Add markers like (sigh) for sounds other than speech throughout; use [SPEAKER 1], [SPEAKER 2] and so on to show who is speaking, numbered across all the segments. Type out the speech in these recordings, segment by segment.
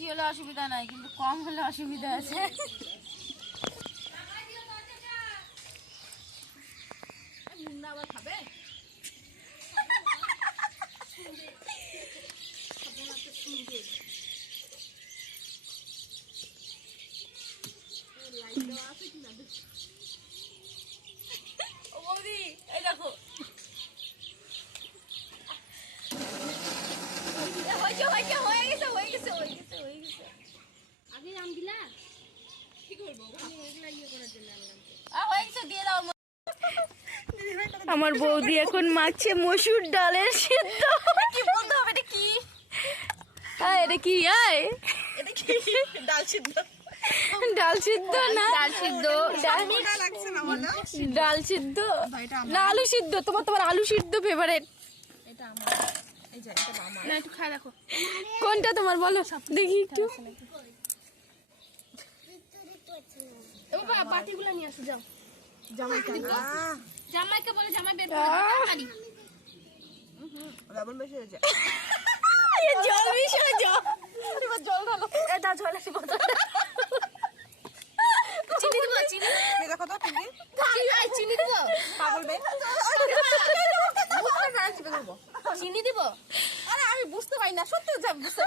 [SPEAKER 1] বেশি হলে অসুবিধা নাই কিন্তু কম হলে অসুবিধা আছে বৌদি এই দেখো এ, হয়েছে হয়েছে হয়ে গেছে হয়ে গেছে হয়ে গেছে হয়ে গেছে
[SPEAKER 2] আগে আম দিলা কি করব আমি এগুলা ইয়ে করার জন্য আনলাম
[SPEAKER 1] আ, হয়ে গেছে দিয়ে দাও
[SPEAKER 3] আমার বৌদি এখন মাখছে মসুর ডালের সিদ্ধ।
[SPEAKER 1] কি বলতে হবে এটা কি?
[SPEAKER 3] আয়, এটা কি? আয়
[SPEAKER 1] এটা কি? ডাল সিদ্ধ।
[SPEAKER 3] ডাল সিদ্ধ না?
[SPEAKER 1] ডাল সিদ্ধ।
[SPEAKER 3] ডাল
[SPEAKER 1] না
[SPEAKER 3] সিদ্ধ? না আলু সিদ্ধ। তোমার তোমার আলু সিদ্ধ ফেভারিট
[SPEAKER 1] এটা আমার। এই যে এটা আমার।
[SPEAKER 2] না একটু খাই দেখো।
[SPEAKER 3] কোনটা তোমার? বলো। দেখি একটু
[SPEAKER 2] ও বাবা বাটিগুলো নিয়ে আসো যাও।
[SPEAKER 1] জামাই
[SPEAKER 2] জামাইকে বলে জামাই বের করে তাড়াতাড়ি।
[SPEAKER 1] লবণ বেশি হয়েছে। (laughs)
[SPEAKER 3] জল
[SPEAKER 1] এবার ঢালো।
[SPEAKER 3] এটা জল আছে
[SPEAKER 2] চিনি দিব চিনি?
[SPEAKER 1] দেখো তো
[SPEAKER 2] চিনি চিনি দিব।
[SPEAKER 1] পাগল বে
[SPEAKER 2] চিনি দিব?
[SPEAKER 1] আরে আমি বুঝতে পারি না সত্যি বুঝতে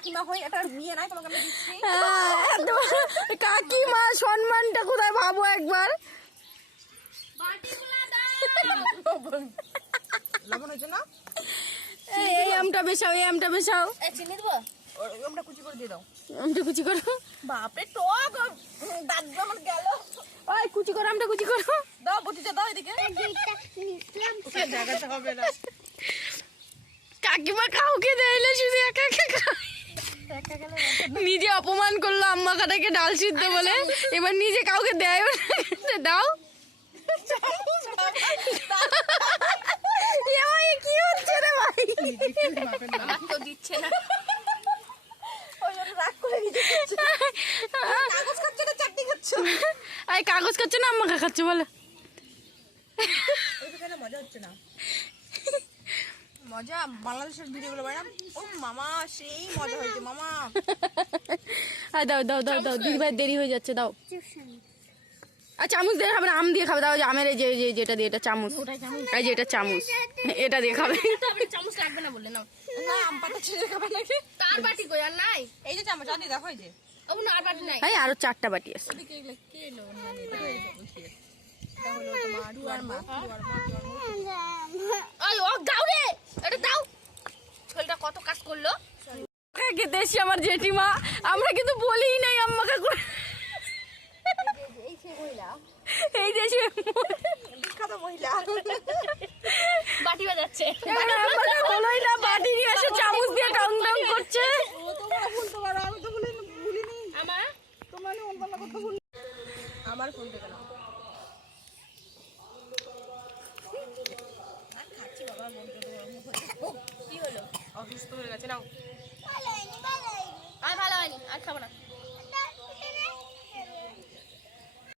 [SPEAKER 1] কাকিমা হই এটা বিয়ে নাই তোমাকে আমি দিচ্ছি।
[SPEAKER 3] হ্যাঁ, কাকিমা সম্মানটা কোথায় ভাবো একবার?
[SPEAKER 1] লবণ হয়েছে না?
[SPEAKER 3] এই আমটা বেশাও এই আমটা বেশাও।
[SPEAKER 2] চিনি দিব?
[SPEAKER 1] ওর- কুচি করে দিয়ে দাও।
[SPEAKER 3] আমটা কুচি করো।
[SPEAKER 1] বাপরে টক দাঁত আমার গেল।
[SPEAKER 3] ওই কুচি করো আমটা কুচি করো।
[SPEAKER 1] দাও দাও এদিকে। জায়গাটা হবে না।
[SPEAKER 3] কাকিমা কাউকে দেয়লে শুধু একা একা খায়। নিজে অপমান করল আম্মা কাটাকে ডাল সিদ্ধ বলে। এবার নিজে কাউকে দেয় দাও। কি হচ্ছে রে ভাই?
[SPEAKER 2] তো দিচ্ছে না
[SPEAKER 1] কাগজ খাচ্ছে না,
[SPEAKER 3] আম্মা খাচ্ছে বলো।
[SPEAKER 1] মজা হচ্ছে না। মজা বাংলাদেশের ভিডিওগুলো বাইরাম ও মামা সেই মজা হয়েছে মামা
[SPEAKER 3] আর দাও দাও দাও দাও দিদিভাই দেরি হয়ে যাচ্ছে দাও আর চামচ দিয়ে খাবে না আম দিয়ে খাবে দাও যে আমের এই যে যে- যেটা দিয়ে এটা চামচ এই যে এটা চামচ এটা দিয়ে খাবে
[SPEAKER 2] চামচ লাগবে না বললে নাও
[SPEAKER 1] না আম পাতা ছিঁড়ে খাবে নাকি
[SPEAKER 2] তার বাটি কই আর নাই
[SPEAKER 1] এই যে চামচ আদি দেখো এই যে
[SPEAKER 2] ও না আর বাটি নাই
[SPEAKER 3] এই আরও চারটা বাটি আছে
[SPEAKER 1] কে এলো মানে এটা হলো তোমার টুয়ার মা টুয়ার মা টুয়ার মা
[SPEAKER 2] ওই ও দাও রে এটা দাও ছেলেটা কত কাজ করল?
[SPEAKER 3] এসছি আমার জেঠিমা আমরা কিন্তু বলিই নাই আম্মা কাকু এই যে
[SPEAKER 1] বিখ্যাত মহিলা।
[SPEAKER 2] বাটি বাজাচ্ছে।
[SPEAKER 3] আম্মা না বাটি নিয়ে এসে চামচ দিয়ে টং টং করছে।
[SPEAKER 1] ও তোমরা ভুলতে পারো আমি তো ভুলিনি ভুলিনি
[SPEAKER 2] আমার?
[SPEAKER 1] ফোন খাচ্ছি বাবা মন
[SPEAKER 2] কি হলো
[SPEAKER 1] হয়ে গেছে নাও।
[SPEAKER 2] আর ভালো হয়নি আর খাব না।